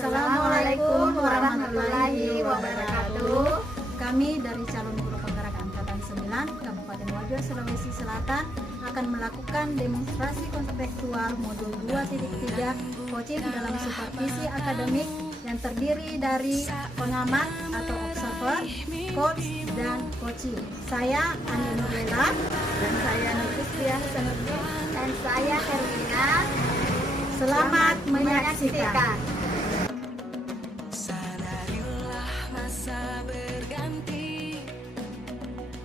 Assalamualaikum warahmatullahi wabarakatuh. Kami dari calon guru penggerak angkatan 9 Kabupaten Wajo, Sulawesi Selatan akan melakukan demonstrasi kontekstual modul 2.3 coaching dalam supervisi akademik yang terdiri dari pengamat atau observer, coach, dan coaching. Saya Andi Nurlela, dan saya Nurtisya Sanuddin, dan saya Herlina. Selamat menyaksikan. Sadarilah masa berganti,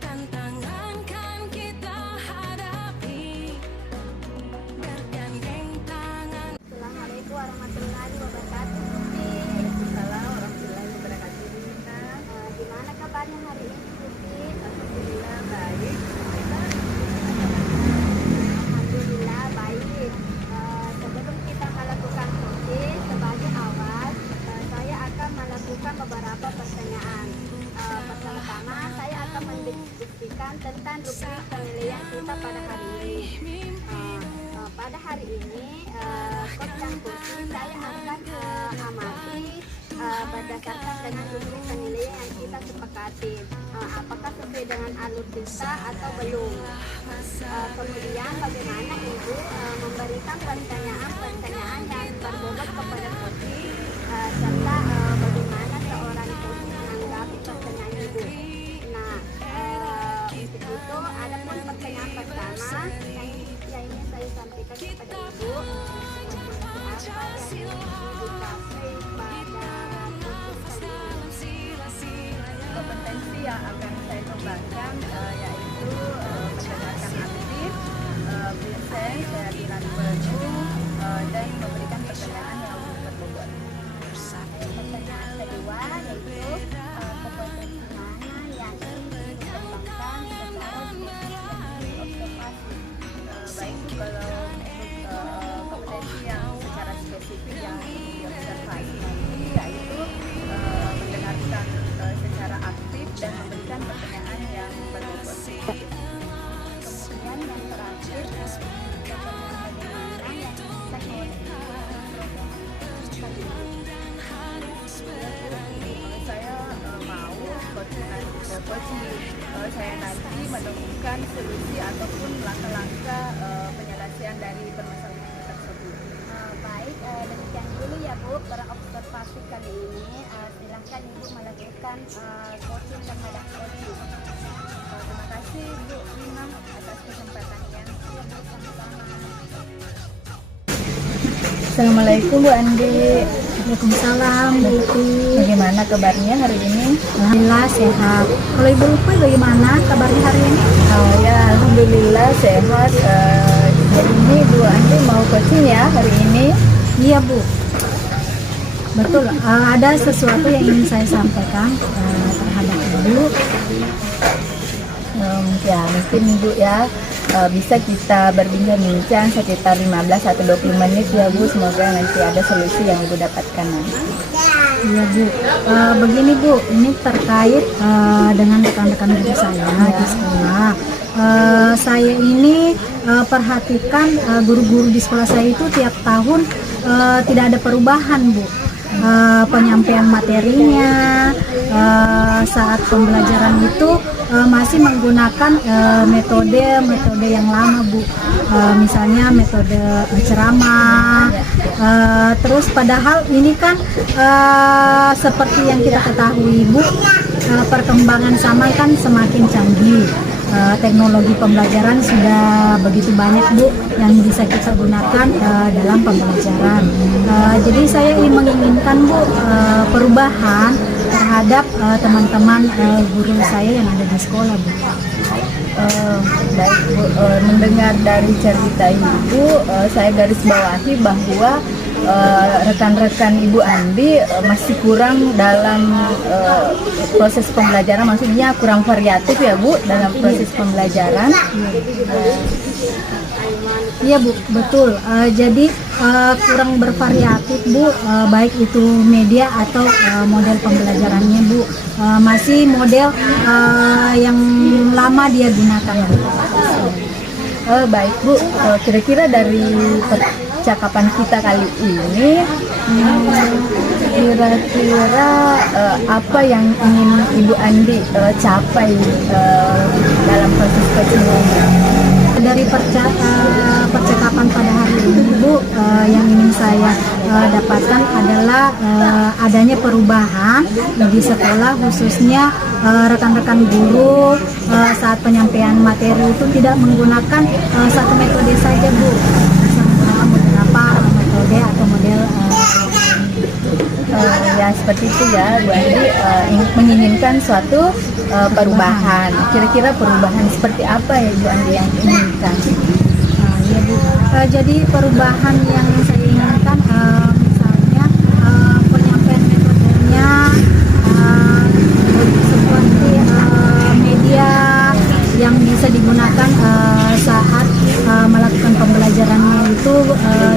tantangan kan kita hadapi, bergandeng tangan. Assalamualaikum warahmatullahi wabarakatuh. Waalaikumsalam warahmatullahi wabarakatuh. Gimana kabarnya hari ini, Tuti? Alhamdulillah baik. Alhamdulillah baik. Sebelum kita melakukan coaching, sebagai awal saya akan melakukan beberapa pertanyaan. Pertama-tama saya akan mendiskusikan tentang rubrik penilaian kita pada hari ini. Pada hari ini, coach dan coaching saya akan amati berdasarkan dengan rubrik penilaian yang kita sepakati. Apakah sesuai dengan alur kita atau belum? Kemudian bagaimana Ibu memberikan pertanyaan-pertanyaan yang berbobot kepada coaching, serta bagaimana seorang coaching menanggapi pertanyaan Ibu. Nah, untuk itu ada pun pertanyaan pertama yang ingin saya sampaikan kepada Ibu. Apa yang dikasih pada Kompetensi yang akan saya kembangkan yaitu mendengarkan aktif, present, kehadiran penuh, dan memberikan pertanyaan yang berbobot. Pertanyaan kedua yaitu kompetensi mana yang ingin dikembangkan secara observasi. Baik, kalau kompetensi yang secara spesifik yang diobservasi yaitu mendengarkan secara aktif dan memberikan pertanyaan yang berbobot. Kemudian yang terakhir bagaimana yang Saya mau coaching saya nanti menemukan solusi ataupun langkah-langkah penyelesaian dari permasalahan tersebut. Baik, demikian dulu ya Bu berobservasi kali ini. Silahkan Ibu melakukan coaching terhadap coaching. Terima kasih Bu Lina atas kesempatannya. Ya Bu, sama-sama. Assalamualaikum Bu Andi. Waalaikumsalam, Bu Uti. Bagaimana kabarnya hari ini? Alhamdulillah sehat. Kalau Ibu Uti bagaimana kabarnya hari ini? Ya alhamdulillah sehat. Jadi ini Bu Andi mau coaching ya hari ini? Iya Bu, betul. Ada sesuatu yang ingin saya sampaikan terhadap Ibu. Ya mungkin Bu ya bisa kita berbincang-bincang sekitar 15 atau 20 menit ya Bu. Semoga nanti ada solusi yang Ibu dapatkan nanti. Iya Bu, begini Bu, ini terkait dengan rekan-rekan guru saya di sekolah. Saya ini perhatikan guru-guru di sekolah saya itu tiap tahun tidak ada perubahan Bu. Penyampaian materinya saat pembelajaran itu masih menggunakan metode yang lama Bu. Misalnya metode ceramah. Terus padahal ini kan seperti yang kita ketahui Bu, perkembangan zaman kan semakin canggih. Teknologi pembelajaran sudah begitu banyak Bu yang bisa kita gunakan dalam pembelajaran. Jadi saya menginginkan Bu perubahan terhadap teman-teman guru saya yang ada di sekolah Bu. Baik Bu, mendengar dari cerita Ibu, saya garis bawahi bahwa rekan-rekan Ibu Andi masih kurang dalam proses pembelajaran, maksudnya kurang variatif ya Bu dalam proses pembelajaran. Iya Bu, betul. Jadi kurang bervariatif Bu, baik itu media atau model pembelajarannya Bu. Masih model yang lama dia gunakan Bu. Baik Bu, kira-kira dari percakapan kita kali ini kira-kira apa yang ingin Ibu Andi capai dalam proses coaching ini? Dari percakapan pada hari ini Bu, yang ingin saya dapatkan adalah adanya perubahan di sekolah, khususnya rekan-rekan guru saat penyampaian materi itu tidak menggunakan satu metode saja Bu, bisa menggunakan beberapa metode atau model. Ya seperti itu ya Bu Andi, menginginkan suatu perubahan. Kira-kira perubahan seperti apa ya Bu Andi yang inginkan? Ya Bu, jadi perubahan yang saya inginkan misalnya penyampaian metodenya seperti media yang bisa digunakan saat melakukan pembelajarannya itu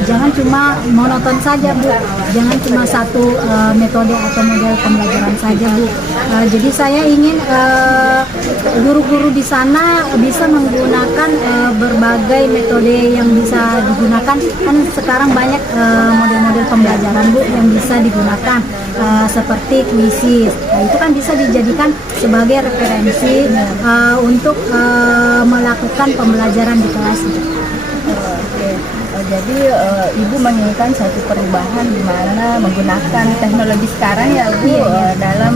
jangan cuma monoton saja Bu, jangan cuma satu metode atau model pembelajaran saja Bu. Jadi saya ingin guru-guru di sana bisa menggunakan berbagai metode yang bisa digunakan. Kan sekarang banyak model-model pembelajaran Bu yang bisa digunakan seperti kuisis. Nah, itu kan bisa dijadikan sebagai referensi untuk melakukan pembelajaran di kelas. Oke. Jadi Ibu menginginkan satu perubahan di mana menggunakan teknologi sekarang ya Bu dalam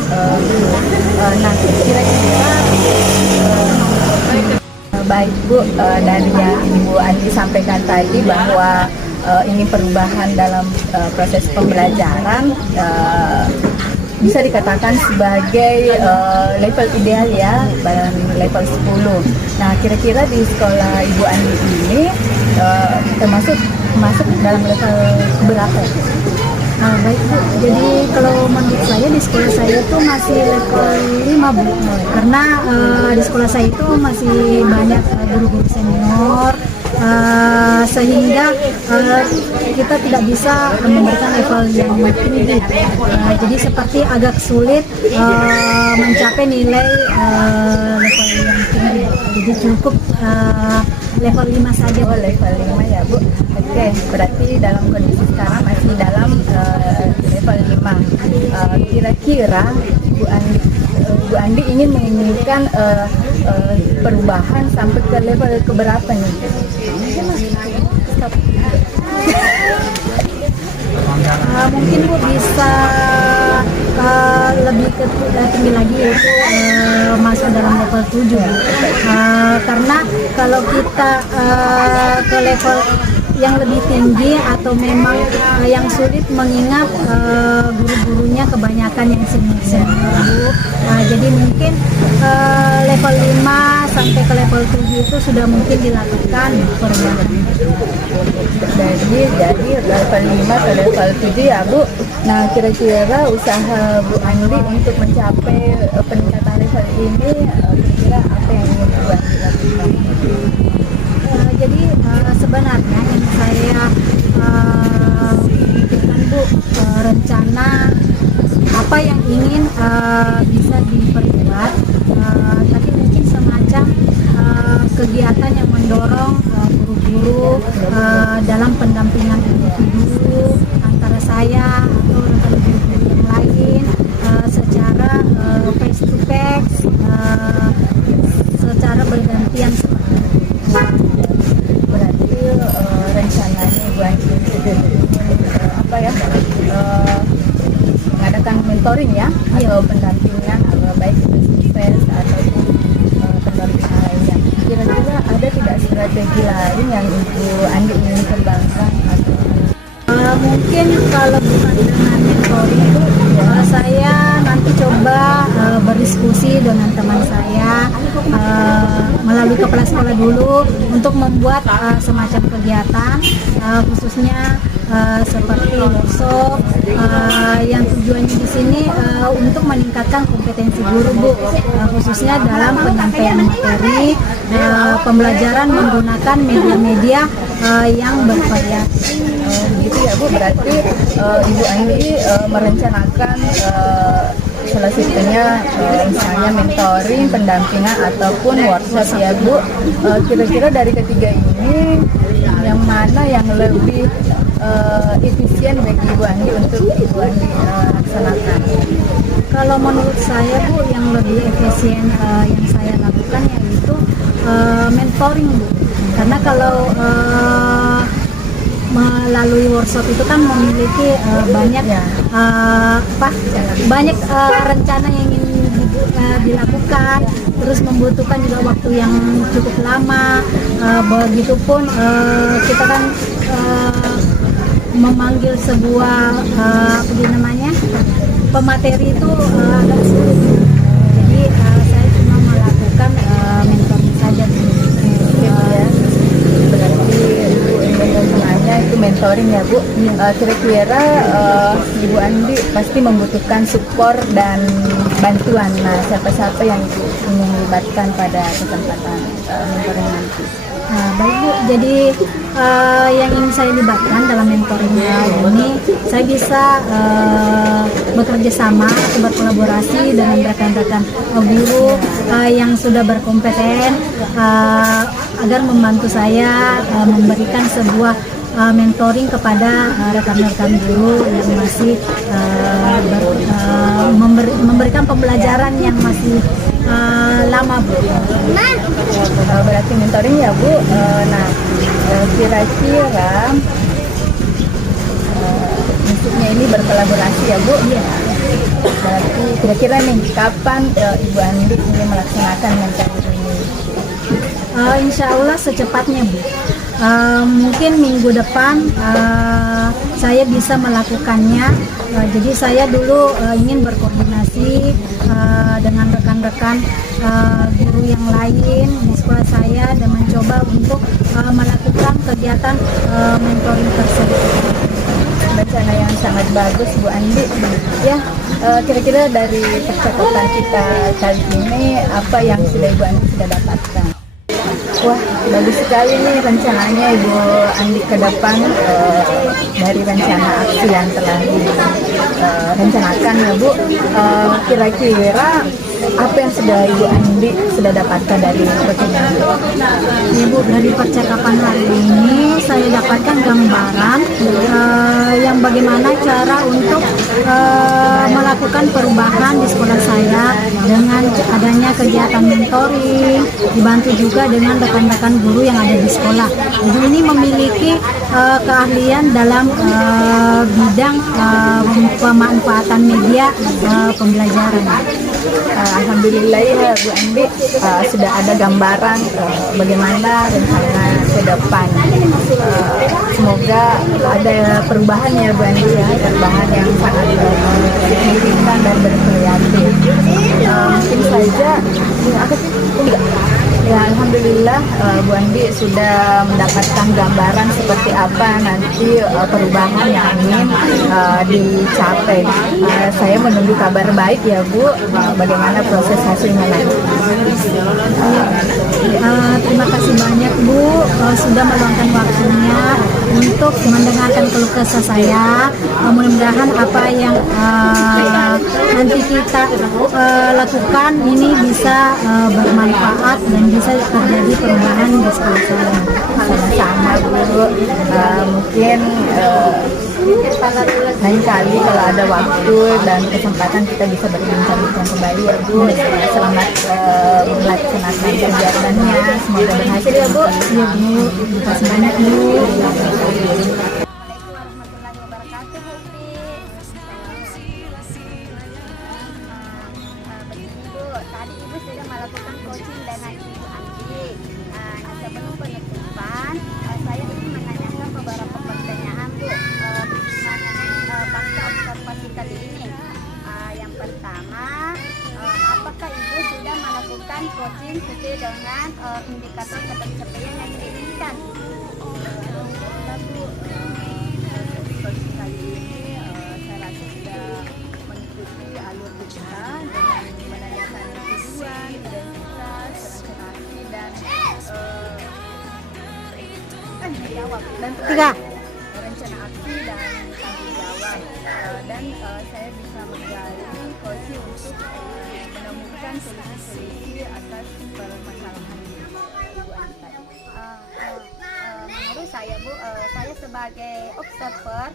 nah kira-kira baik Bu, dari yang Ibu Andi sampaikan tadi bahwa ini perubahan dalam proses pembelajaran bisa dikatakan sebagai level ideal ya, level 10. Nah, kira-kira di sekolah Ibu Andi ini termasuk dalam level berapa? Baik Bu, jadi kalau menurut saya di sekolah saya itu masih level 5 Bu, karena di sekolah saya itu masih banyak guru-guru senior, sehingga kita tidak bisa memberikan level yang tinggi. Jadi seperti agak sulit mencapai nilai level yang tinggi. Jadi cukup level 5 saja. Oh, level 5 ya Bu. Oke, berarti dalam kondisi sekarang masih dalam level 5. Kira-kira Bu Andi ingin menginginkan perubahan sampai ke level keberapa nih? Mungkin Bu bisa lebih tinggi lagi, yaitu masuk dalam level 7 Bu. Karena kalau kita ke level yang lebih tinggi atau memang yang sulit mengingat guru-gurunya kebanyakan yang senior Bu. Jadi mungkin level 5 sampai ke level 7 itu sudah mungkin dilakukan perubahan. Jadi level 5 ke level 7 ya Bu. Nah, kira-kira usaha Bu Andi untuk mencapai peningkatan level ini kira-kira apa yang ingin Bu Andi lakukan? Jadi sebenarnya yang saya pikirkan Bu, rencana apa yang ingin bisa diperbuat, tapi mungkin semacam kegiatan yang mendorong guru-guru dalam pendampingan individu antara saya atau rekan guru yang lain secara face to face, secara bergantian seperti itu. Berarti rencananya Bu Andi apa ya? Mengadakan mentoring ya, atau pendampingan baik itu face ataupun pendampingan lainnya. Kira-kira ada tidak strategi lain yang Ibu Andi ingin kembangkan atau mungkin kalau bukan dengan mentoring Bu, saya nanti coba berdiskusi dengan teman saya melalui kepala sekolah dulu untuk membuat semacam kegiatan khususnya seperti workshop yang tujuannya di sini untuk meningkatkan kompetensi guru Bu, khususnya dalam penyampaian materi, pembelajaran menggunakan media-media yang bervariasi. Gitu ya Bu, berarti Ibu Andi merencanakan salah satunya misalnya mentoring, pendampingan ataupun workshop ya Bu. Kira-kira dari ketiga ini yang mana yang lebih efisien bagi Ibu Andi untuk Ibu Andi laksanakan? Kalau menurut saya Bu, yang lebih efisien yang saya lakukan yaitu mentoring Bu. Karena kalau melalui workshop itu kan memiliki banyak banyak rencana yang ingin dilakukan, terus membutuhkan juga waktu yang cukup lama. Begitupun kita kan memanggil sebuah pemateri itu agak sulit. Jadi saya cuma melakukan mentoring saja. Berarti Ibu rencananya itu mentoring ya Bu. Kira-kira Ibu Andi pasti membutuhkan support dan bantuan. Nah, siapa-siapa yang Ibu ingin melibatkan pada kesempatan mentoring nanti? Baik Bu, jadi yang ingin saya libatkan dalam mentoring ini, saya bisa bekerja sama atau berkolaborasi dengan rekan-rekan guru yang sudah berkompeten agar membantu saya memberikan sebuah mentoring kepada rekan-rekan guru yang masih memberikan pembelajaran yang masih lama Bu. Berarti mentoring ya Bu. Nah, kira-kira maksudnya ini berkolaborasi ya Bu. Iya. Berarti kira-kira nih kapan Ibu Andi ingin melaksanakan mentoring ini? Insya Allah secepatnya Bu. Mungkin minggu depan saya bisa melakukannya. Jadi saya dulu ingin berkoordinasi dengan rekan-rekan guru yang lain di sekolah saya dan mencoba untuk melakukan kegiatan mentoring tersebut. Rencana yang sangat bagus Bu Andi. Ya, kira-kira dari percakapan kita kali ini apa yang sudah Ibu Andi sudah dapatkan? Wah, bagus sekali nih rencananya Ibu Andi ke depan dari rencana aksi yang telah direncanakan ya Bu. Kira-kira apa yang sudah Ibu Andi sudah dapatkan dari pertemuan Ibu, dari percakapan hari ini saya dapatkan gambaran yang bagaimana cara untuk melakukan perubahan di sekolah saya dengan adanya kegiatan mentoring, dibantu juga dengan rekan-rekan guru yang ada di sekolah. Jadi ini memiliki keahlian dalam bidang pemanfaatan media pembelajaran. Alhamdulillah ya Bu Andi, sudah ada gambaran bagaimana rencana ke depan. Semoga ada perubahan ya Bu Andi ya, perubahan yang sangat signifikan dan berkreatif. Mungkin saja ya Alhamdulillah Bu Andi sudah mendapatkan gambaran seperti apa nanti perubahan yang ingin dicapai. Saya menunggu kabar baik ya Bu, bagaimana proses hasilnya nanti. Terima kasih banyak Bu sudah meluangkan waktunya untuk mendengarkan keluh kesah saya. Mudah-mudahan apa yang nanti kita lakukan ini bisa bermanfaat dan bisa terjadi perubahan di sekolah saya. Sama-sama Bu. Mungkin lain kali kalau ada waktu dan kesempatan kita bisa berbincang-bincang kembali ya Bu. Selamat melaksanakan kegiatannya, semoga berhasil ya Bu. Iya Bu, terima kasih banyak Bu. Warahmatullahi wabarakatuh, Bu Pri. Begini Bu, tadi Ibu sudah melakukan coaching dengan Ibu Andi. Nah, sebelum penutupan, saya ingin menanyakan beberapa pertanyaan Bu mengenai pasca observasi kali ini. Yang pertama, apakah Ibu sudah melakukan coaching sesuai dengan indikator pencapaian yang diinginkan? Coaching kali ini saya rasa sudah mengikuti alur kita dengan menanyakan tujuan, identitas, rencana dan menjawab dan Tiga. rencana aksi dan tanggung jawab. Dan saya bisa menggali coaching untuk menemukan solusi-solusi atas permasalahan Ibu Andi tadi. Menurut saya ya Bu, saya sebagai observer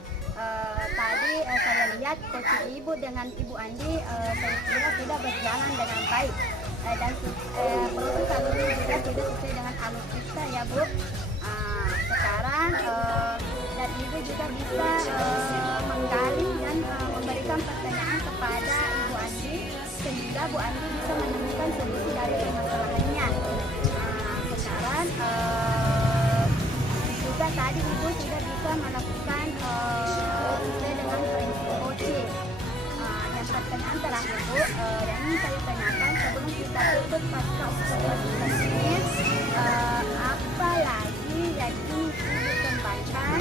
tadi saya lihat coaching Ibu dengan Ibu Andi saya kira tidak berjalan dengan baik dan proses alurnya juga tidak sesuai dengan alur kita ya Bu. Sekarang dan Ibu juga bisa menggali dan memberikan pertanyaan kepada Ibu Andi sehingga Bu Andi bisa menemukan solusi dari permasalahannya. Sekarang juga tadi Ibu sudah bisa melakukan sesuai dengan prinsip coaching. Yang pertanyaan terakhir Bu, yang ingin saya tanyakan sebelum kita tutup pasca observasi ini, apa lagi yang ingin Ibu kembangkan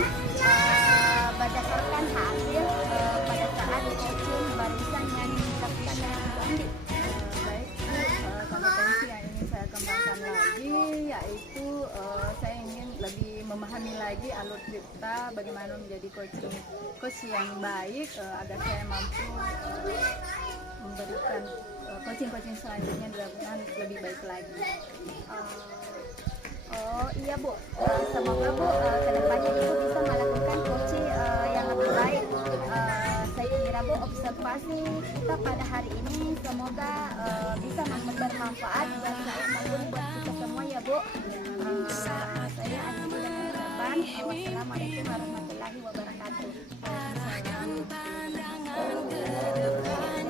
berdasarkan hasil pada saat coaching barusan yang dilakukan dengan Ibu Andi? Baik Bu, kompetensi yang ingin saya kembangkan lagi yaitu saya ingin lebih memahami lagi alur kita bagaimana menjadi coach yang baik agar saya mampu memberikan coaching selanjutnya dengan lebih baik lagi. Oh iya Bu, semoga Bu kedepannya Ibu bisa melakukan coaching yang lebih baik. Saya kira Bu observasi kita pada hari ini semoga bisa bermanfaat buat saya maupun buat kita semua ya Bu. Saya akhiri dengan ucapan wassalamualaikum warahmatullahi wabarakatuh. Arahkan pandangan ke depan,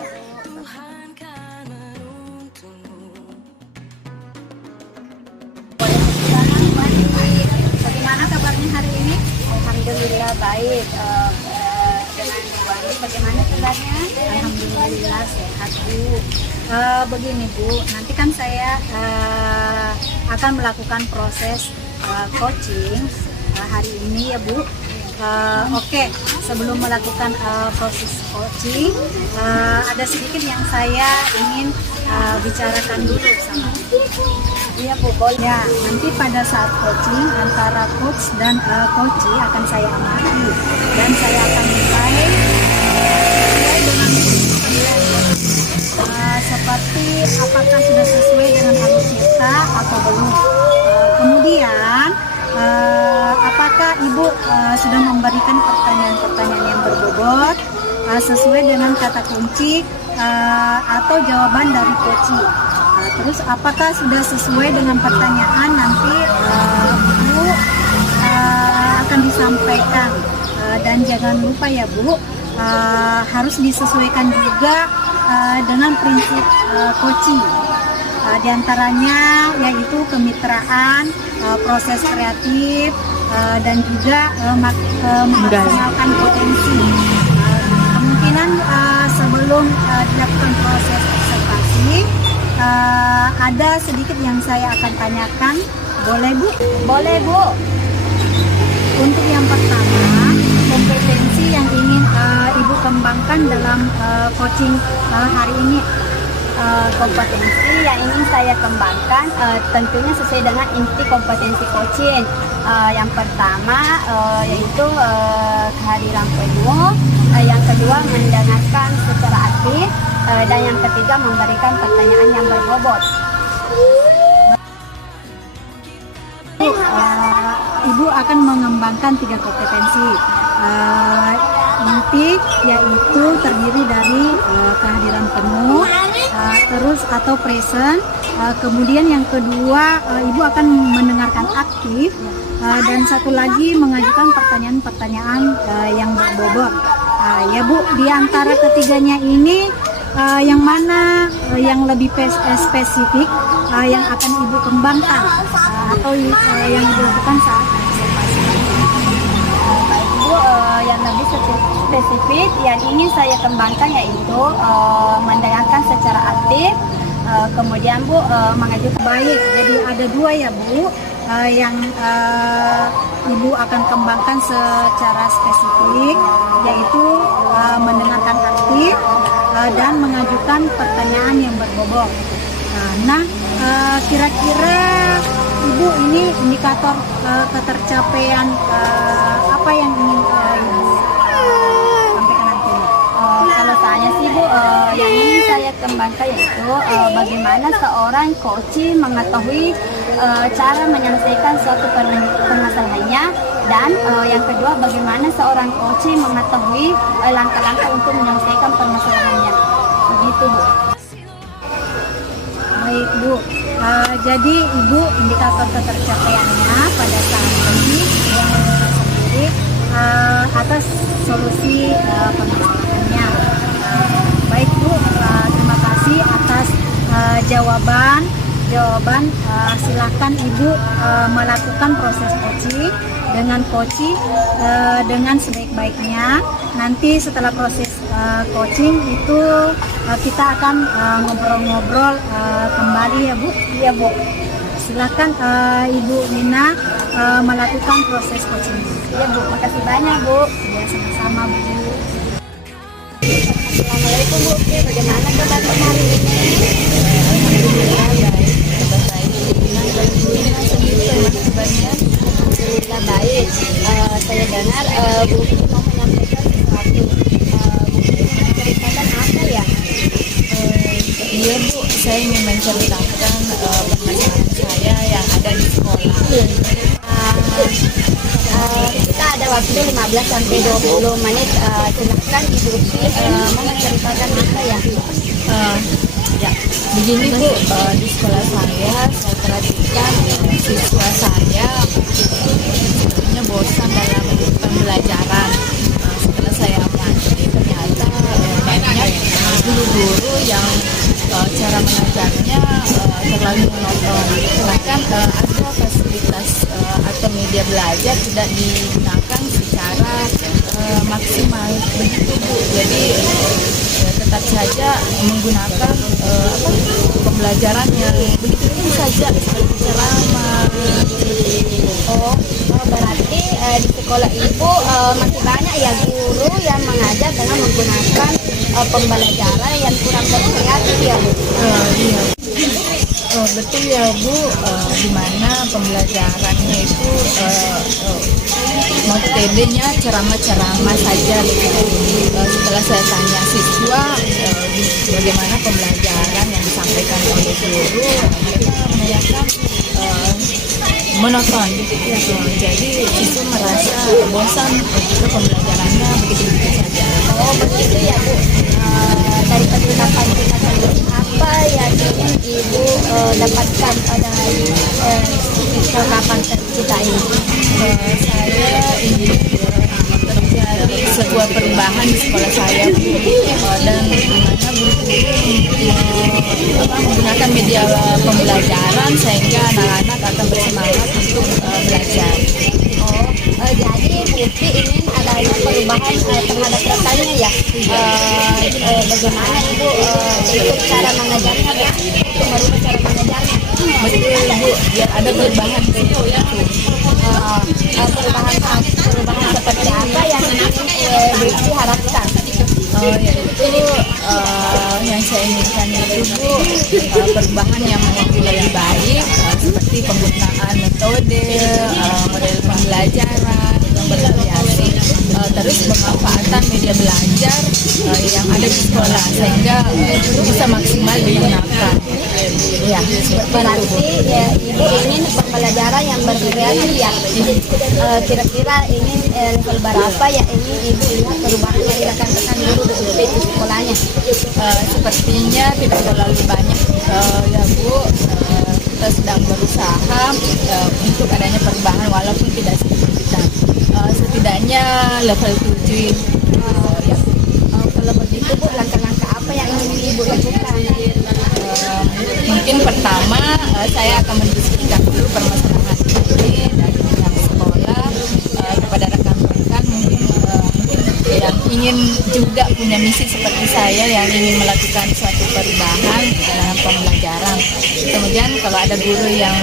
Tuhan kan menuntunmu. Bagaimana kabarnya hari ini? Alhamdulillah baik. Dengan Ibu Andi bagaimana kabarnya? Alhamdulillah sehat Bu. Begini Bu, nanti kan saya akan melakukan proses coaching hari ini ya Bu. Oke, sebelum melakukan proses coaching, ada sedikit yang saya ingin bicarakan dulu sama Ibu. Iya Bu, boleh. Ya, nanti pada saat coaching antara coach dan coachee akan saya amati dan saya akan nilai sesuai dengan seperti apakah sudah sesuai dengan alur kita atau belum. Kemudian apakah Ibu sudah memberikan pertanyaan-pertanyaan yang berbobot sesuai dengan kata kunci atau jawaban dari coachee. Terus apakah sudah sesuai dengan pertanyaan nanti Ibu akan disampaikan dan jangan lupa ya Bu harus disesuaikan juga dengan prinsip coaching. Di antaranya yaitu kemitraan, proses kreatif dan juga memaksimalkan potensi. Kemungkinan sebelum dilakukan proses observasi ada sedikit yang saya akan tanyakan, boleh Bu? Boleh Bu. Untuk yang pertama, kompetensi yang ingin Ibu kembangkan dalam coaching hari ini. Kompetensi yang ingin saya kembangkan tentunya sesuai dengan inti kompetensi coaching. Yang pertama yaitu kehadiran penuh, yang kedua mendengarkan secara aktif, dan yang ketiga memberikan pertanyaan yang berbobot. Ibu akan mengembangkan 3 kompetensi. Inti yaitu terdiri dari kehadiran penuh, terus atau present. Kemudian yang kedua Ibu akan mendengarkan aktif, dan satu lagi mengajukan pertanyaan-pertanyaan yang berbobot. Ya Bu, di antara ketiganya ini yang mana yang lebih spesifik yang akan Ibu kembangkan atau yang Ibu lakukan saat observasi? Baik Bu, yang lebih spesifik yang ingin saya kembangkan yaitu mendengarkan secara aktif, kemudian Bu mengajukan. Baik, jadi ada 2 ya Bu yang Ibu akan kembangkan secara spesifik, yaitu mendengarkan aktif dan mengajukan pertanyaan yang berbobot. Nah, kira-kira Ibu ini indikator ketercapaian apa yang ingin Ibu sampaikan nanti? Kalau saya sih Bu, yang ingin saya kembangkan yaitu bagaimana seorang coach mengetahui cara menyelesaikan suatu permasalahannya Dan yang kedua, bagaimana seorang coach mengetahui langkah-langkah untuk menyelesaikan permasalahannya. Begitu, Bu. Baik Bu, jadi Ibu indikator ketercapaiannya pada saat ini yang sendiri atas solusi permasalahannya. Baik Bu, terima kasih atas jawaban. Silakan Ibu melakukan proses coaching dengan sebaik-baiknya. Nanti setelah proses coaching itu kita akan ngobrol-ngobrol kembali ya Bu. Iya, Bu. Silakan Ibu Lina melakukan proses coaching. Iya, Bu. Makasih banyak, Bu. Ya, sama-sama Bu. Assalamualaikum, Bu. Oke, bagaimana kabar hari ini? Alhamdulillah baik. Saya dengar Bu mau menyampaikan sesuatu. Bu menceritakan apa ya? Iya Bu, saya ingin menceritakan permasalahan saya yang ada di sekolah. Kita ada waktu 15 sampai 20 menit. Silakan Ibu mau menceritakan apa ya? Ya, begini Bu, di sekolah saya perhatikan siswa saya sebenarnya bosan dalam pembelajaran. Setelah saya amati, ternyata banyak guru-guru yang cara mengajarnya terlalu monoton. Bahkan ada fasilitas atau media belajar tidak digunakan secara maksimal, begitu Bu. Jadi tetap saja menggunakan pembelajaran yang begitu saja seperti ceramah. Berarti di sekolah Ibu masih banyak ya guru yang mengajar dengan menggunakan pembelajaran yang kurang berkreatif ya Bu? Iya. Betul ya Bu, di mana pembelajarannya itu metodenya ceramah-ceramah saja begitu. Setelah saya tanya siswa bagaimana pembelajaran yang disampaikan oleh guru, mereka menyatakan monoton. Jadi siswa merasa bosan juga pembelajarannya begitu-begitu saja. Oh begitu ya Bu. Dari penerapan kita sendiri, apa yang ingin Ibu dapatkan dari penerapan kita ini? Saya ingin terjadi sebuah perubahan di sekolah saya Bu, dan dimana guru menggunakan media pembelajaran sehingga anak-anak akan bersemangat untuk belajar. Jadi Bukti ingin adanya perubahan terhadap rekannya ya. Bagaimana Ibu untuk cara mengajarnya ya? Untuk merubah cara mengajarnya. Betul Bu, biar ada perubahan gitu ya. Perubahan seperti apa yang ingin Bukti harapkan? Yaitu yang saya inginkan itu Bu, perubahan yang lebih baik seperti penggunaan metode, model pembelajaran yang bervariasi, terus pemanfaatan media belajar yang ada di sekolah sehingga bisa maksimal digunakan. Ya, Berarti ya, Ibu ingin pembelajaran yang bervariasi ya. Kira-kira ingin level berapa ya ingin Ibu lihat perubahan dari rekan-rekan guru di sekolahnya? Sepertinya tidak terlalu banyak ya Bu. Kita sedang berusaha untuk adanya perubahan walaupun tidak signifikan. Setidaknya level 7 ya. Kalau begitu Bu, langkah-langkah apa yang ingin Ibu lakukan? Mungkin pertama saya akan mendiskusikan dulu permasalahan ini dari pihak sekolah kepada rekan-rekan mungkin yang ingin juga punya misi seperti saya yang ingin melakukan suatu perubahan dalam pembelajaran. Kemudian kalau ada guru yang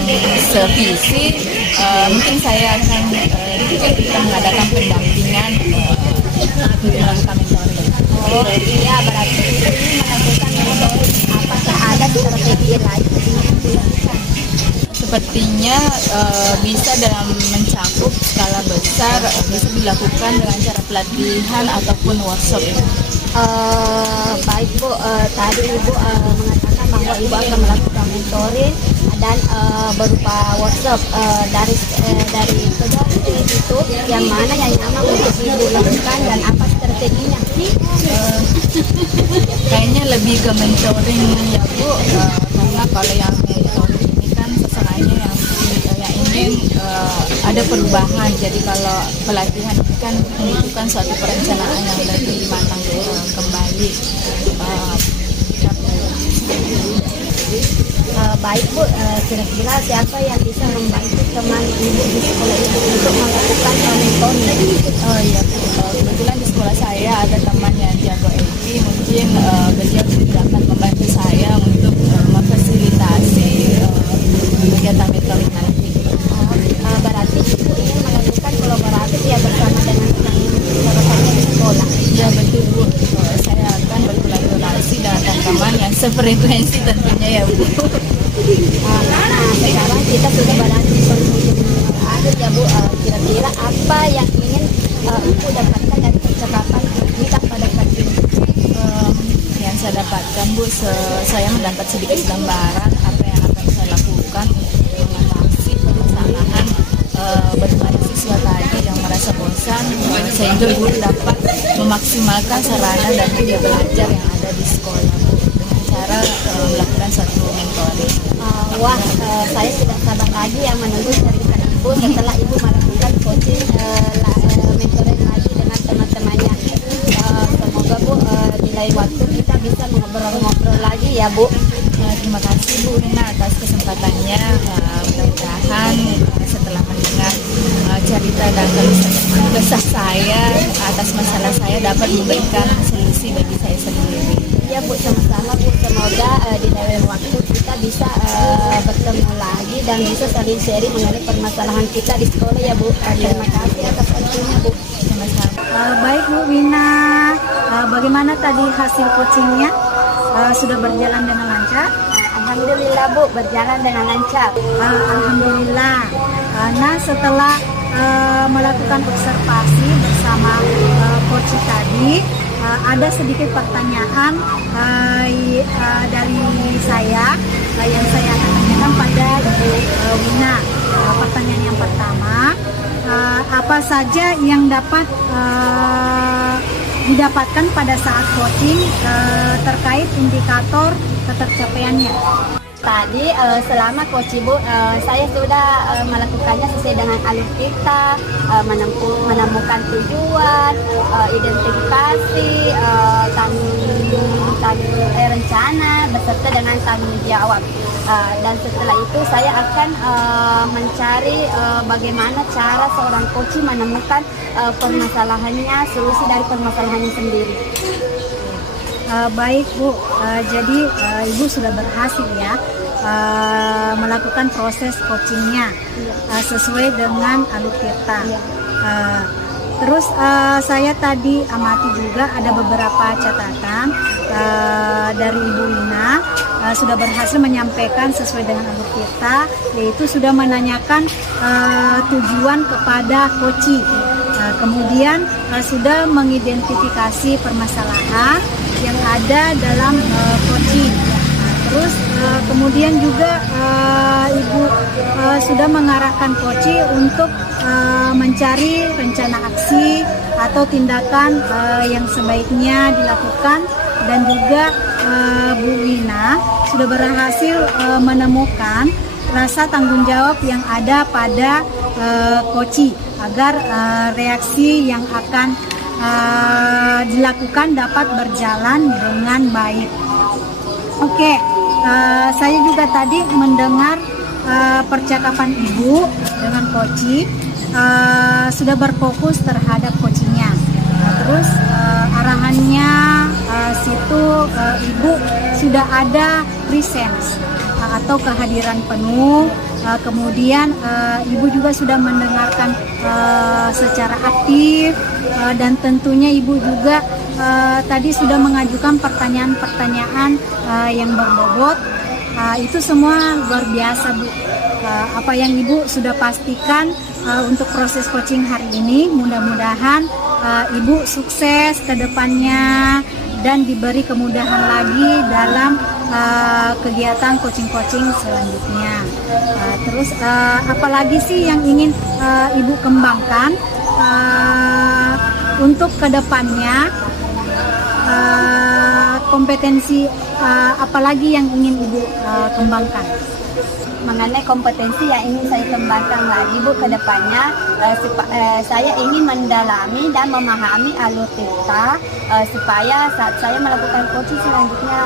sevisi, mungkin saya akan kita mengadakan pendampingan melakukan mentoring. Oh iya, berarti Ibu ini melakukan mentoring. Apakah ada strategi lain yang ingin dilakukan? Sepertinya bisa dalam mencakup skala besar, bisa dilakukan dengan cara pelatihan ataupun workshop. Baik Bu, tadi Ibu mengatakan bahwa Ibu akan melakukan mentoring. dan berupa workshop dari kedua itu yang mana yang nyaman untuk ibu lakukan dan apa strateginya sih? Kayaknya lebih ke mentoring ya Bu, karena kalau yang mentoring ini kan sesalahnya yang ingin ada perubahan. Jadi kalau pelatihan ini kan membutuhkan suatu perencanaan yang lebih matang dulu kembali. Baik Bu, kira-kira siapa yang bisa membantu teman ibu di sekolah ibu untuk melakukan monitoring? Oh iya, kebetulan di sekolah saya ada teman yang jago IT, mungkin beliau juga akan membantu saya untuk memfasilitasi kegiatan mentoring nanti. Berarti ibu ingin melakukan kolaborasi ya bersama dengan teman-teman di sekolah. Ya betul Bu, saya akan berkolaborasi dengan teman-teman yang sefrekuensi tentunya ya Bu. Nah, sekarang kita sudah berada di penghujung akhir ya Bu. Kira-kira apa yang ingin ibu dapatkan dari percakapan kita pada pagi ini? Yang saya dapatkan Bu, saya mendapat sedikit gambaran apa yang akan saya lakukan untuk mengatasi permasalahan berbagai siswa tadi yang merasa bosan, sehingga guru dapat memaksimalkan sarana dan media belajar yang ada di sekolah Bu, dengan cara melakukan satu mentoring. Wah, saya tidak sabar lagi yang menunggu cerita ibu setelah ibu melakukan coaching mentoring lagi dengan teman-temannya. Semoga Bu di lain waktu kita bisa ngobrol-ngobrol lagi ya Bu. Terima kasih Bu Rina atas kesempatannya. Mudah-mudahan setelah mendengar cerita dan kesah saya atas masalah saya dapat memberikan solusi bagi saya sendiri. Ya Bu, sama-sama Bu. Semoga di lain waktu kita bisa bertemu lagi dan bisa saling sharing mengenai permasalahan kita di sekolah ya Bu. Terima kasih atas waktunya Bu. Sama-sama. Baik Bu Wina, bagaimana tadi hasil coachingnya? Sudah berjalan dengan lancar? Alhamdulillah Bu, berjalan dengan lancar. Alhamdulillah. Nah, setelah melakukan observasi bersama coach tadi, ada sedikit pertanyaan dari saya yang saya akan tanyakan pada Bu Wina. Pertanyaan yang pertama, apa saja yang dapat didapatkan pada saat coaching terkait indikator ketercapaiannya? Tadi selama coaching Bu, saya sudah melakukannya sesuai dengan alur kita, menemukan tujuan, identifikasi, rencana beserta dengan tanggung jawab. Dan setelah itu saya akan mencari bagaimana cara seorang coach menemukan permasalahannya, solusi dari permasalahannya sendiri. Baik Bu, jadi Ibu sudah berhasil ya melakukan proses coachingnya sesuai dengan alur kita. Terus saya tadi amati juga ada beberapa catatan dari Ibu Wina, sudah berhasil menyampaikan sesuai dengan alur kita, yaitu sudah menanyakan tujuan kepada coaching. Kemudian sudah mengidentifikasi permasalahan yang ada dalam coaching. Terus kemudian juga Ibu sudah mengarahkan coaching untuk mencari rencana aksi atau tindakan yang sebaiknya dilakukan, dan juga Bu Wina sudah berhasil menemukan rasa tanggung jawab yang ada pada coaching agar reaksi yang akan dilakukan dapat berjalan dengan baik. Oke, saya juga tadi mendengar percakapan Ibu dengan coaching, sudah berfokus terhadap coachingnya. Terus arahannya situ Ibu sudah ada presence atau kehadiran penuh. Kemudian Ibu juga sudah mendengarkan secara aktif, dan tentunya Ibu juga tadi sudah mengajukan pertanyaan-pertanyaan yang berbobot. Itu semua luar biasa Bu. Apa yang Ibu sudah pastikan untuk proses coaching hari ini, mudah-mudahan Ibu sukses ke depannya dan diberi kemudahan lagi dalam kegiatan coaching-coaching selanjutnya. Terus apalagi sih yang ingin Ibu kembangkan untuk kedepannya, kompetensi apalagi yang ingin Ibu kembangkan? Mengenai kompetensi yang ingin saya kembangkan lagi Bu ke depannya, saya ingin mendalami dan memahami alur tirta supaya saat saya melakukan coaching selanjutnya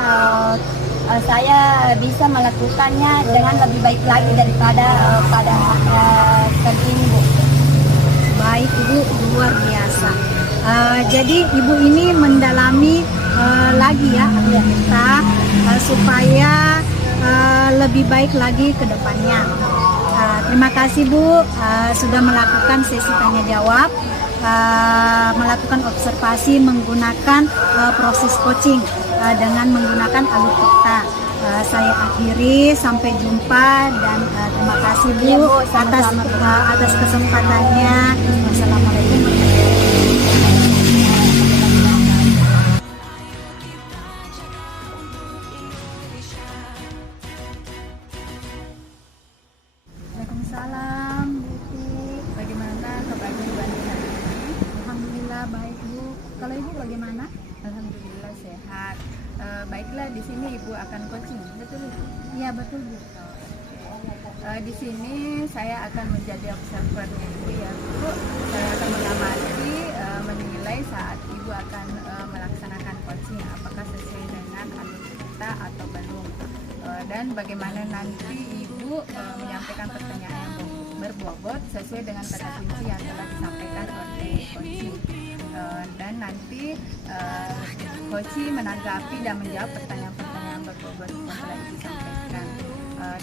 saya bisa melakukannya dengan lebih baik lagi daripada pada kali ini Bu. Baik Ibu, luar biasa. Jadi Ibu ini mendalami lagi ya kita supaya lebih baik lagi ke depannya. Terima kasih Bu sudah melakukan sesi tanya jawab, melakukan observasi menggunakan proses coaching dengan menggunakan alur tirta. Saya akhiri, sampai jumpa dan terima kasih Bu, Ya, Bu, atas sama-sama. atas kesempatannya. Wassalamualaikum warahmatullahi Waalaikumsalam, Bu Iti. Bagaimana kabarnya Ibu Andi hari ini? Alhamdulillah baik Bu. Kalau Ibu bagaimana? Alhamdulillah sehat. Baiklah, di sini Ibu akan coaching, betul Ibu? Iya betul Bu. Di sini saya akan menjadi observer Ibu ya Bu. Saya akan mengamati, menilai saat Ibu akan melaksanakan coaching apakah sesuai dengan alur kita atau belum. Dan bagaimana nanti Ibu menyampaikan pertanyaan yang berbobot sesuai dengan kata kunci yang telah disampaikan oleh coaching. Dan nanti coaching menanggapi dan menjawab pertanyaan-pertanyaan berbobot yang telah disampaikan.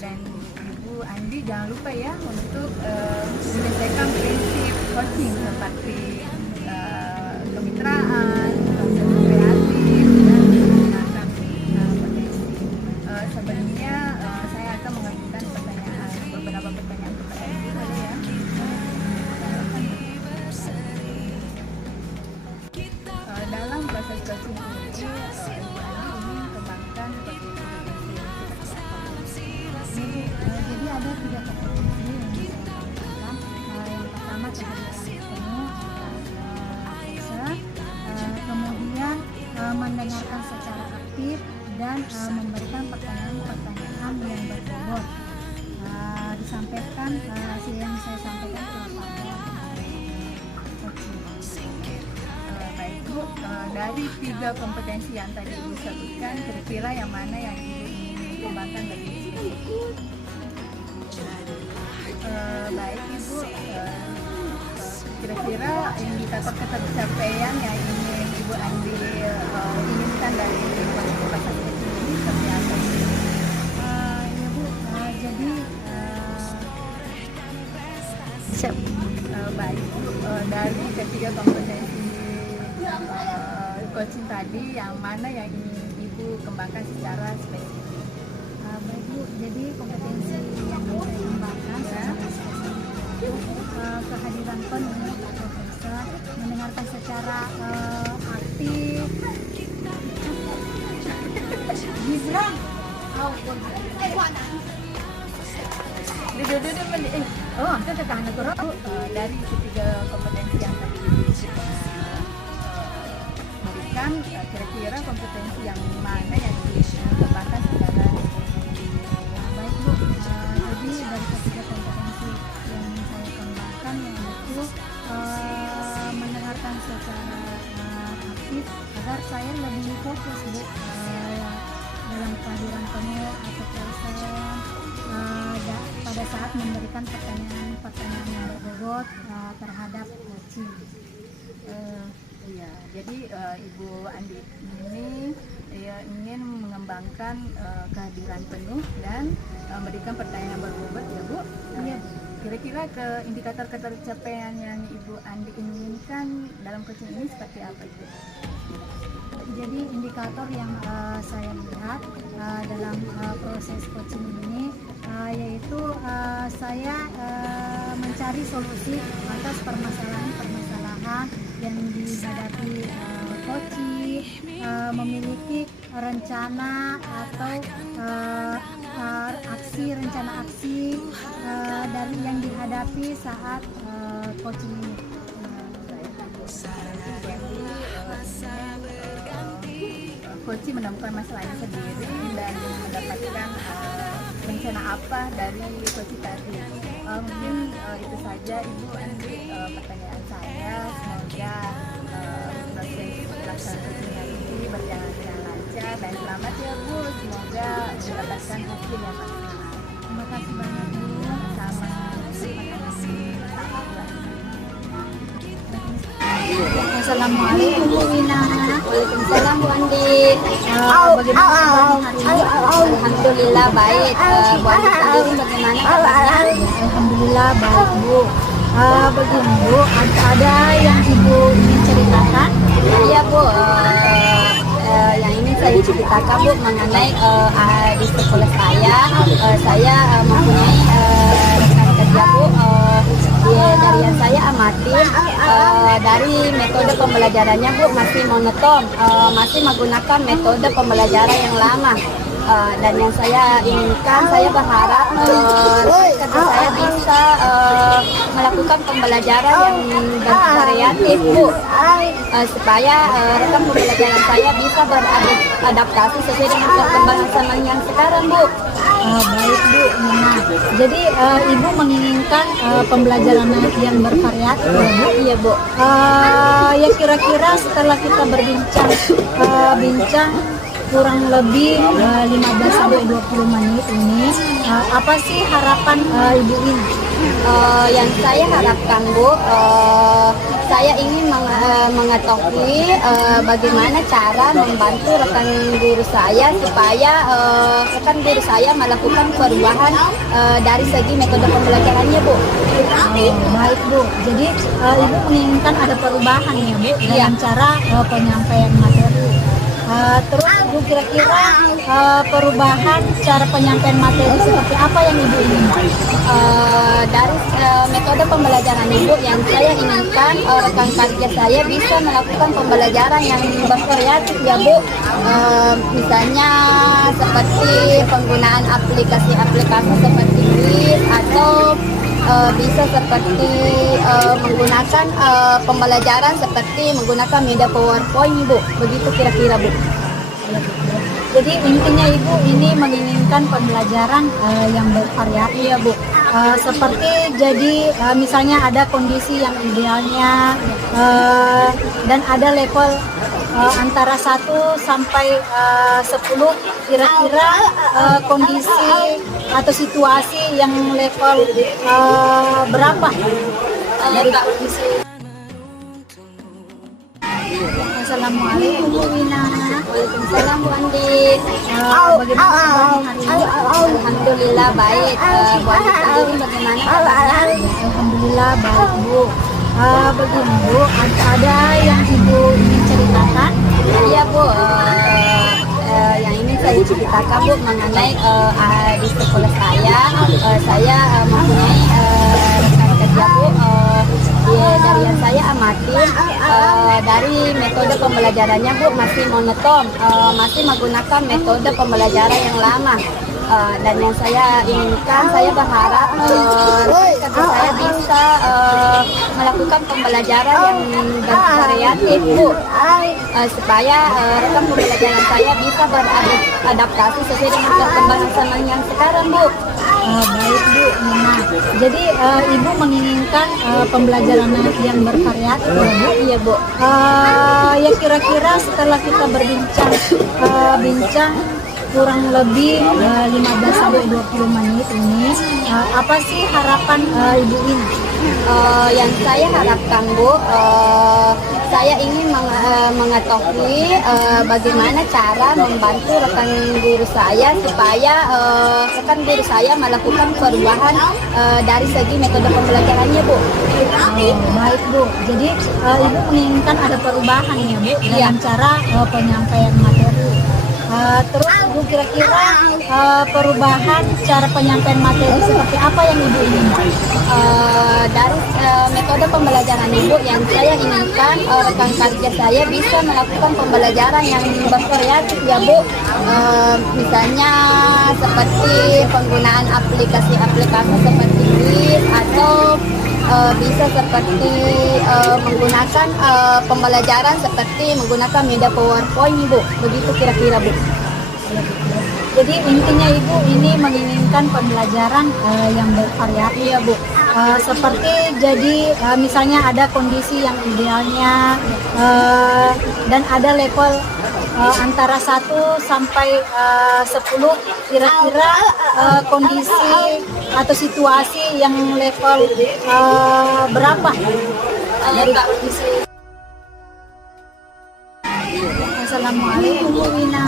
Dan Ibu Andi jangan lupa ya untuk menyelesaikan prinsip coaching seperti kemitraan, proses kreatif, dan menggunakan potensi. Sebelumnya saya akan mengajukan beberapa pertanyaan kepada Ibu tadi ya. Dalam proses coaching ini, Ibu Andi ingin kembangkan kompetensi yang kita Jadi ada 3 kompetensi yang saya kembangkan. Yang pertama kehadiran penuh, kemudian mendengarkan secara aktif dan memberikan pertanyaan-pertanyaan yang berbobot. Disampaikan yang saya sampaikan kepada baik Bu, dari 3 kompetensi yang tadi Ibu sebutkan, kira-kira yang mana yang Ibu ingin kembangkan lebih spesifik? Baik Ibu, kira-kira indikator ketercapaian yang ingin Ibu Andi inginkan dari proses ini seperti apa? ya Bu, jadi Baik Bu, dari ketiga kompetensi coaching tadi, yang mana yang ingin Ibu kembangkan secara spesifik? baik Bu, jadi kompetensi yang saya kembangkan kehadiran penuh atau bisa mendengarkan secara aktif. Gibran, Itu tekanan kurang dari ketiga kompetensi yang tadi berikan, kira-kira kompetensi yang mana yang dikembangkan secara baik Bu, jadi dari ketiga kompetensi yang saya kembangkan yaitu mendengarkan secara aktif agar saya lebih fokus Bu dalam kehadiran penuh atau present pada saat memberikan pertanyaan-pertanyaan yang berbobot terhadap coaching. Iya, jadi Ibu Andi ini ingin mengembangkan kehadiran penuh dan memberikan pertanyaan berbobot ya Bu. Iya. Kira-kira ke indikator ketercapaian yang Ibu Andi inginkan dalam coaching ini seperti apa Ibu? Jadi indikator yang saya lihat dalam proses coaching ini yaitu saya mencari solusi atas permasalahan-permasalahan yang dihadapi coaching, memiliki rencana atau rencana aksi dari yang dihadapi saat coaching ini. Koci menemukan masalahnya sendiri dan mendapatkan rencana apa dari Koci tadi. Mungkin itu saja Ibu Andi pertanyaan saya. Semoga proses pelaksanaan ini berjalan dengan lancar dan selamat ya Bu. Semoga mendapatkan hasil yang maksimal. Terima kasih banyak Bu. Assalamualaikum Bu Wina. Waalaikumsalam Bu Andi. Bagaimana hari ini? Alhamdulillah baik. Bu Andi sendiri bagaimana kabarnya? Alhamdulillah baik Bu. Begini Bu, ada yang Ibu ingin ceritakan? Iya Bu, yang ini saya ceritakan Bu mengenai di sekolah saya mempunyai rekan kerja Bu. Dari yang saya amati dari metode pembelajarannya Bu masih monoton, masih menggunakan metode pembelajaran yang lama. Dan yang saya inginkan, saya berharap kerja saya bisa melakukan pembelajaran yang bervariatif Bu, supaya rekan pembelajaran saya bisa beradaptasi sesuai dengan perkembangan zaman yang sekarang Bu. Baik Bu Nina. Jadi Ibu menginginkan pembelajaran yang bervariatif ya Bu? Iya Bu. Ya kira-kira setelah kita bincang kurang lebih 15-20 menit ini, apa sih harapan Ibu ini? Yang saya harapkan Bu, saya ingin mengetahui bagaimana cara membantu rekan guru saya supaya rekan guru saya melakukan perubahan dari segi metode pembelajarannya Bu. Baik Bu, jadi Ibu menginginkan ada perubahan ya Bu dalam cara penyampaian materi. Terus Ibu kira-kira perubahan cara penyampaian materi seperti apa yang Ibu inginkan? Dari metode pembelajaran Ibu yang saya inginkan rekan kerja saya bisa melakukan pembelajaran yang bervariatif ya Bu. Misalnya seperti penggunaan aplikasi-aplikasi seperti Wix atau bisa seperti menggunakan pembelajaran seperti menggunakan media PowerPoint Bu. Begitu kira-kira Bu. Jadi intinya Ibu ini menginginkan pembelajaran yang bervariatif ya Bu. Seperti jadi misalnya ada kondisi yang idealnya dan ada level antara 1 sampai 10 kira-kira kondisi atau situasi yang level berapa dari kondisi. Assalamualaikum Bu Wina. Waalaikumsalam Bu Andi. Bagaimana hari ini? Alhamdulillah baik. Bu Andi sendiri bagaimana kabarnya? Alhamdulillah baik Bu. Begini Bu, ada yang Ibu ingin ceritakan? Iya Bu, yang ini saya ceritakan Bu mengenai di sekolah saya mempunyai rekan kerja Bu. Dari yang saya amati dari metode pembelajarannya Bu masih monoton, masih menggunakan metode pembelajaran yang lama. Dan yang saya inginkan, saya berharap kerja saya bisa melakukan pembelajaran yang bervariatif Bu, supaya rekan pembelajaran saya bisa beradaptasi sesuai dengan perkembangan zaman yang sekarang Bu. Baik Bu Nina. Jadi Ibu menginginkan pembelajaran yang bervariatif ya Bu? Iya Bu. Ya kira-kira setelah kita bincang kurang lebih 15-20 menit ini, apa sih harapan Ibu ini? Yang saya harapkan Bu, saya ingin mengetahui bagaimana cara membantu rekan guru saya supaya rekan guru saya melakukan perubahan dari segi metode pembelajarannya Bu. Baik Bu, jadi Ibu menginginkan ada perubahan ya Bu dalam cara penyampaian materi. Terus Ibu kira-kira perubahan cara penyampaian materi seperti apa yang Ibu inginkan? Dari metode pembelajaran Ibu yang saya inginkan rekan kerja saya bisa melakukan pembelajaran yang bervariatif ya Bu. Misalnya seperti penggunaan aplikasi-aplikasi seperti BIS atau bisa seperti menggunakan pembelajaran seperti menggunakan media PowerPoint Bu. Begitu kira-kira Bu. Jadi intinya Ibu ini menginginkan pembelajaran yang bervariatif ya Bu. Seperti jadi misalnya ada kondisi yang idealnya dan ada level antara 1 sampai 10 kira-kira kondisi atau situasi yang level berapa dari kondisi. Assalamualaikum Bu Wina.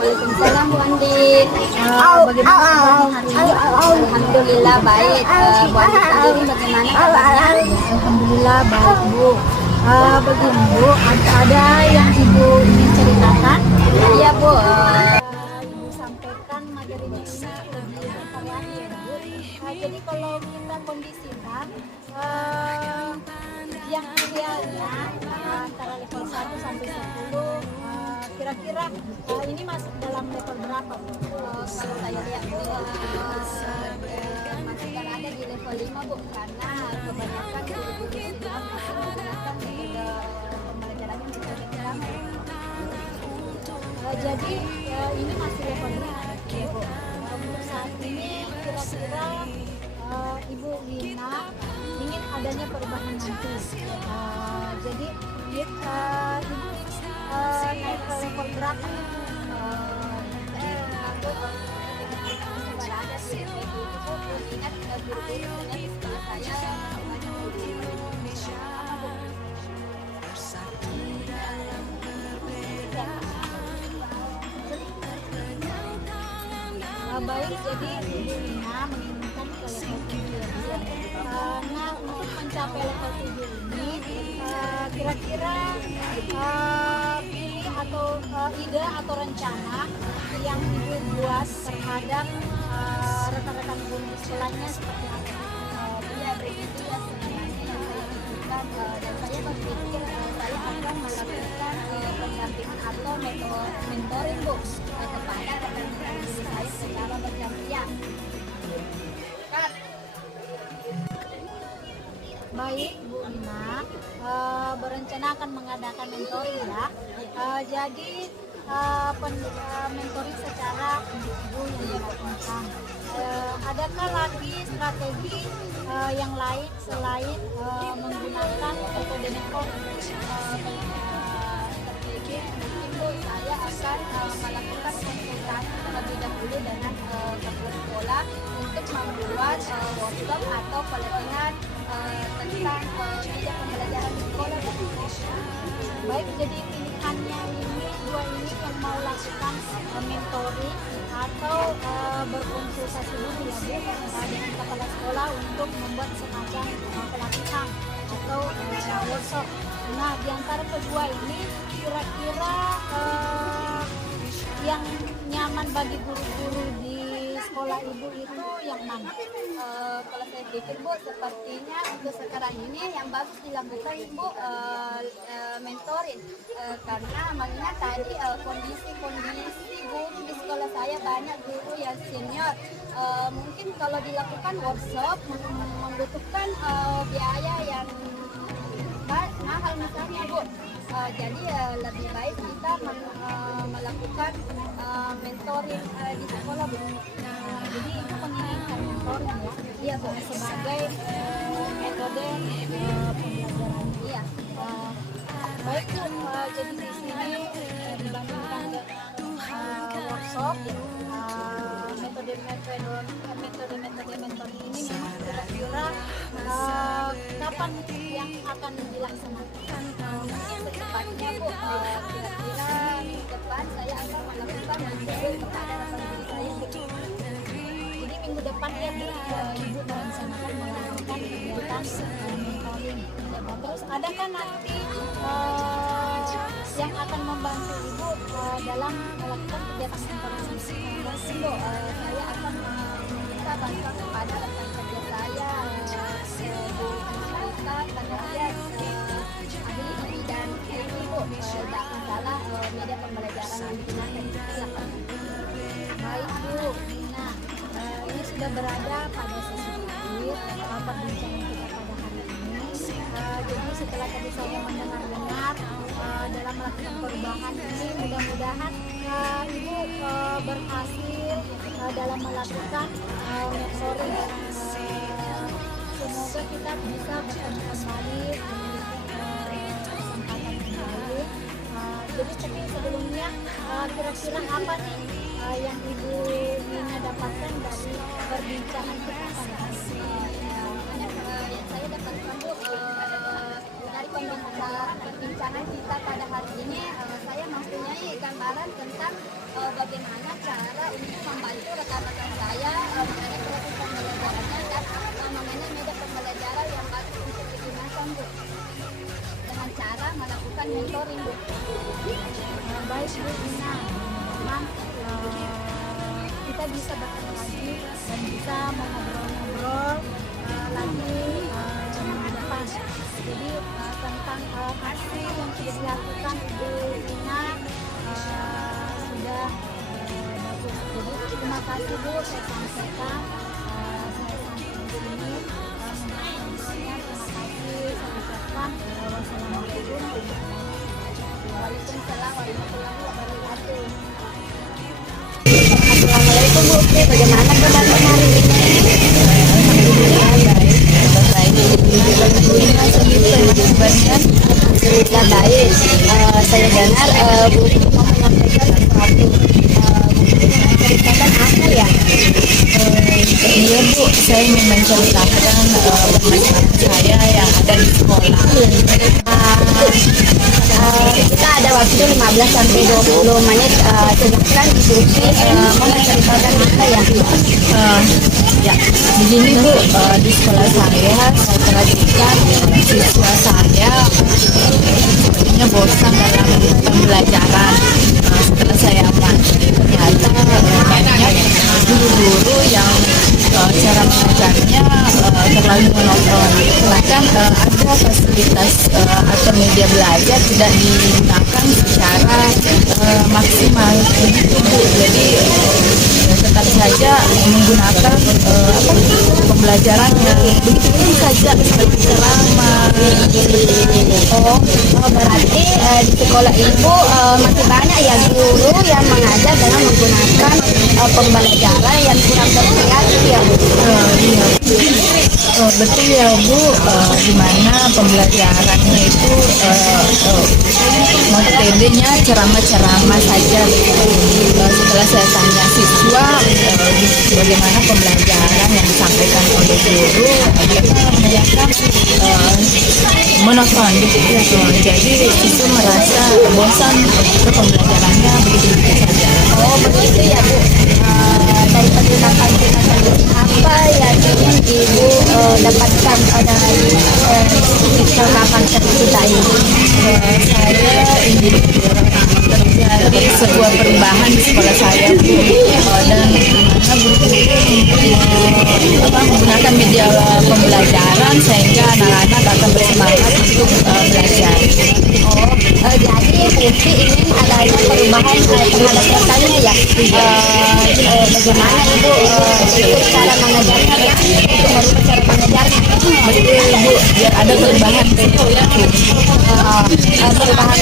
Waalaikumsalam Bu Andi. Bagaimana kabarnya hari ini? Alhamdulillah baik. Bu Andi sendiri bagaimana kabarnya? Alhamdulillah baik Bu. Begini Bu, ada yang Ibu ingin ceritakan? Iya Bu. Ibu sampaikan materinya ini lebih bervariatif ya Bu. Jadi kalau kita kondisikan yang idealnya antara level 1 sampai 10 kira-kira ini masuk dalam level berapa Bu? Kalau saya lihat masih ada di level 5 Bu, karena kebanyakan guru-guru di sini masih menggunakan metode pembelajarannya metode ceramah. Jadi ini masih level berapa ya Bu? Untuk saat ini kira-kira Ibu Wina ingin adanya perubahan nanti. Jadi Ibu naik ke level berapa? Baik, jadi Ibu Wina menginginkan ke level 7 ya Bu. Nah, untuk mencapai level 7 ini kira-kira pilih atau ide atau rencana yang Ibu buat terhadap rekan-rekan guru di sekolahnya seperti apa? Ya begitu ya sebenarnya yang saya pikirkan dan saya berpikir saya akan melakukan pendampingan atau metode mentoring Bu kepada rekan-rekan guru saya secara berjam-jam. Baik Bu Wina, berencana akan mengadakan mentoring ya. Jadi mentoring secara individu yang dilakukan. Adakah lagi strategi yang lain selain menggunakan metode mentoring? Strategi mungkin Bu saya akan melakukan konsultasi terlebih dahulu dengan kepala sekolah untuk membuat workshop atau pelatihan tentang media pembelajaran di sekolah. Baik, jadi pilihannya ini dua ini yang mau lakukan mentoring atau berkonsultasi dulu ya Bu dengan kepala sekolah untuk membuat semacam pelatihan atau workshop. Nah, di antara kedua ini kira-kira yang nyaman bagi guru-guru di sekolah Ibu itu yang mana? Kalau saya pikir Bu, sepertinya untuk sekarang ini yang bagus dilakukan Bu mentoring karena mengingat tadi kondisi guru di sekolah saya banyak guru yang senior. Mungkin kalau dilakukan workshop membutuhkan biaya yang mahal misalnya Bu. Jadi lebih baik kita melakukan mentoring di sekolah Bu. Jadi itu menginginkan mentoring ya? Iya Bu, Sebagai metode pembelajaran. iya. Baik Bu, jadi di sini dibandingkan dengan workshop metode mentoring ini memang kira-kira kapan yang akan dilaksanakan? Mungkin secepatnya Bu, kira-kira minggu depan saya akan melakukan mentoring kepada rekan-rekan saya. Jadi minggu depan ya Bu, Ibu merencanakan melakukan kegiatan mentoring. Terus adakah nanti yang akan membantu Ibu dalam melakukan kegiatan informasi. Mungkin Bu, saya akan meminta bantuan kepada rekan kerja saya, Bu Anita, Kanadian, ahli ini dan ini Bu, tidak masalah media pembelajaran yang digunakan. Silakan. Baik Bu, nah ini sudah berada pada sesi akhir perbincangan kita pada hari ini. Jadi setelah tadi saya mendengar-dengar dalam melakukan perubahan ini, mudah-mudahan Ibu berhasil dalam melakukan mentoring. Semoga kita bisa bertemu kembali kesempatan kembali. Jadi tapi sebelumnya kira-kira apa nih yang Ibu Nina dapatkan dari perbincangan kita pada hari ini? Yang saya dapatkan Bu dari perbincangan kita pada hari ini, saya mempunyai gambaran tentang bagaimana cara untuk membantu rekan-rekan saya mengenai proses pembelajarannya dan mengenai media pembelajaran yang bagus untuk digunakan Bu, dengan cara melakukan mentoring Bu. Baik Bu Nina, memang kita bisa bertemu lagi dan bisa mengobrol-ngobrol lagi minggu depan. Jadi tentang aksi yang sudah dilakukan Ibu Nina sudah bagus. Jadi terima kasih Bu, saya sampaikan. Saya sampai di sini. Terima kasih. Saya ucapkan wassalamualaikum Waalaikumsalam warahmatullahi wabarakatuh. Assalamualaikum Bu, bagaimana kabar hari ini? Alhamdulillah baik. Saya dengar Bu mau menyampaikan sesuatu. Menceritakan apa ya? Iya Bu, saya ingin menceritakan masalah saya yang ada di sekolah. Kita ada waktu 15 sampai 20 menit. Silakan diskusi mau menceritakan apa ya? Ya, begini Bu, di sekolah saya perhatikan siswa saya sepertinya bosan dalam pembelajaran. Setelah saya amati, ternyata banyak guru-guru yang cara mengajarnya terlalu monoton. Bahkan ada fasilitas atau media belajar tidak digunakan secara maksimal begitu Bu. Jadi tetap saja menggunakan pembelajaran yang begitu saja seperti selama. Berarti di sekolah Ibu masih banyak ya guru yang mengajar dengan menggunakan pembelajaran yang kurang berkreatif ya Bu. Iya. Betul ya Bu, di mana pembelajarannya itu metodenya ceramah-ceramah saja. Setelah saya tanya siswa bagaimana pembelajaran yang disampaikan oleh guru, mereka menyatakan monoton gitu. Jadi siswa merasa bosan ke pembelajarannya begitu saja. Oh begitu ya Bu. Dari pendidikan apa yang ingin Ibu dapatkan dari penerapan kita ini? Saya ingin terjadi sebuah perubahan di sekolah saya Bu, dan mana guru menggunakan media pembelajaran sehingga anak-anak akan bersemangat untuk belajar. Jadi Putri ingin adanya perubahan terhadap rekannya ya. Bagaimana Ibu untuk cara mengajarnya ya? Untuk merubah cara mengajarnya. Betul Bu, biar ada perubahan itu ya Bu. Perubahan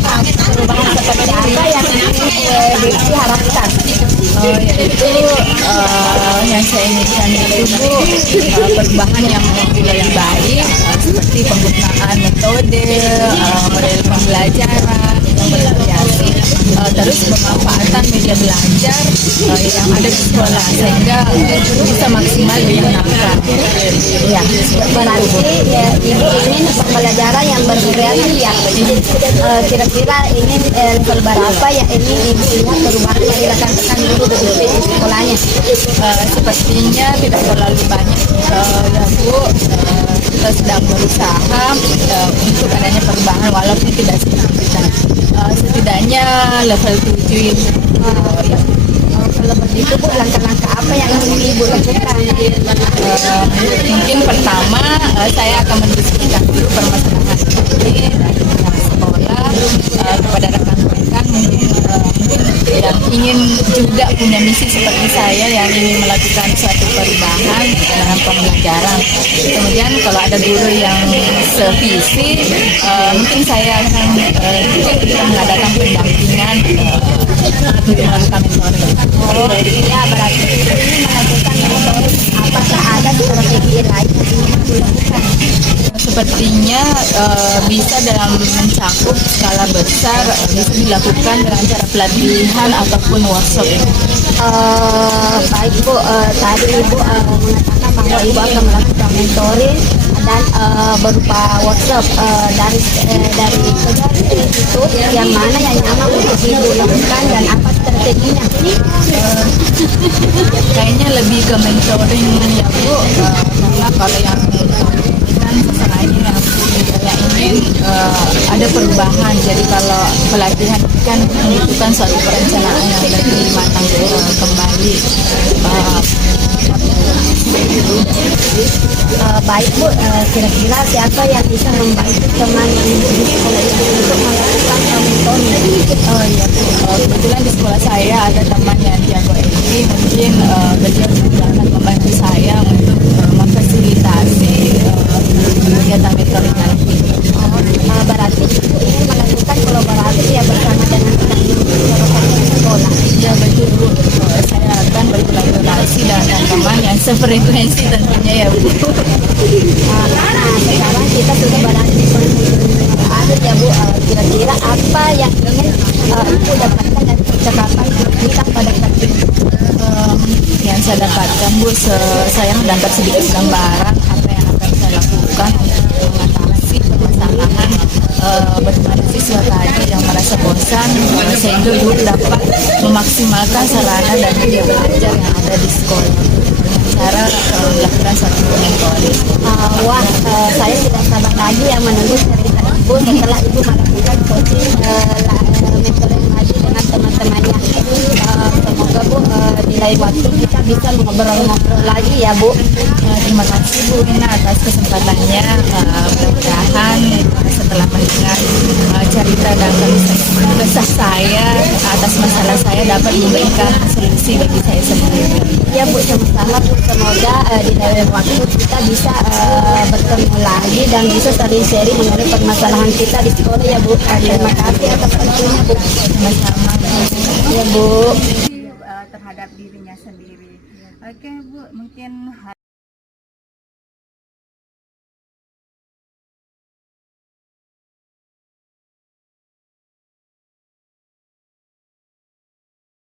seperti apa yang ingin diharapkan? Yaitu yang saya inginkan itu Bu, perubahan yang lebih baik seperti penggunaan metode, model pembelajaran, memvariasi, terus pemanfaatan media belajar yang ada di sekolah sehingga bisa maksimal digunakan. Ya, berarti ya, Ibu ingin pembelajaran yang berkreatif ya. Kira-kira ini level berapa ya ini Ibu ingat perubahan dari rekan-rekan guru di sekolahnya? Sepertinya tidak terlalu banyak ya Bu. Kita sedang berusaha untuk adanya perubahan walaupun tidak signifikan. Setidaknya level 7 itu. Kalau begitu Bu, langkah-langkah apa yang ingin Ibu lakukan? Mungkin pertama saya akan mendiskusikan dulu permasalahan ini dari pihak sekolah kepada rekan-rekan mungkin yang ingin juga punya misi seperti saya yang ingin melakukan suatu perubahan dalam pembelajaran. Kemudian kalau ada guru yang sevisi, mungkin saya akan mengadakan pendampingan melakukan mentoring. Oh iya, berarti ini melakukan mentoring. Apakah ada strategi lain yang ingin dilakukan? Sepertinya bisa dalam mencakup skala besar, bisa dilakukan dengan cara pelatihan ataupun workshop. Baik Bu, tadi Ibu mengatakan bahwa Ibu akan melakukan mentoring dan berupa workshop dari itu yang mana yang nyaman untuk Ibu lakukan dan apa strateginya? Kayaknya lebih ke mentoring ya Bu, karena kalau yang kan selainnya yang ingin ada perubahan. Jadi kalau pelatihan kan membutuhkan suatu perencanaan yang lebih matang kembali. Baik Bu, kira-kira siapa yang bisa membantu teman Ibu di sekolah Ibu untuk melakukan mentoring? Oh iya Bu, kebetulan di sekolah saya ada teman yang jago ini, mungkin beliau juga akan membantu saya untuk memfasilitasi kegiatan mentoring nanti. Berarti Ibu ingin melakukan kolaborasi ya bersama dengan rekan-rekan sekolah. Ya betul Bu, saya akan berkolaborasi dengan teman-teman yang sefrekuensi tentunya ya Bu. Nah, sekarang kita sudah berada di penghujung akhir ya Bu. Kira-kira apa yang ingin Ibu dapatkan dari percakapan kita pada saat ini? Yang saya dapatkan Bu, saya mendapat sedikit gambaran apa yang akan saya lakukan untuk mengatasi permasalahan bagaimana siswa tadi yang merasa bosan, sehingga Bu dapat memaksimalkan sarana dan media belajar yang ada di sekolah dengan cara melakukan suatu mentoring. Wah, saya tidak sabar lagi yang menunggu cerita Ibu setelah Ibu melakukan coaching mentoring lagi dengan teman-temannya. Semoga Bu di lain waktu kita bisa ngobrol-ngobrol lagi ya Bu. Terima kasih Bu Ina atas kesempatannya. Mudah-mudahan setelah mendengar cerita dan kesah saya atas masalah saya dapat memberikan solusi bagi saya sendiri. Ya Bu, sama-sama Bu. Semoga di lain waktu kita bisa bertemu lagi dan bisa saling sharing mengenai permasalahan kita di sekolah ya Bu. Terima kasih atas waktunya Bu. Sama-sama Ya Bu. terhadap dirinya sendiri. Oke Bu, mungkin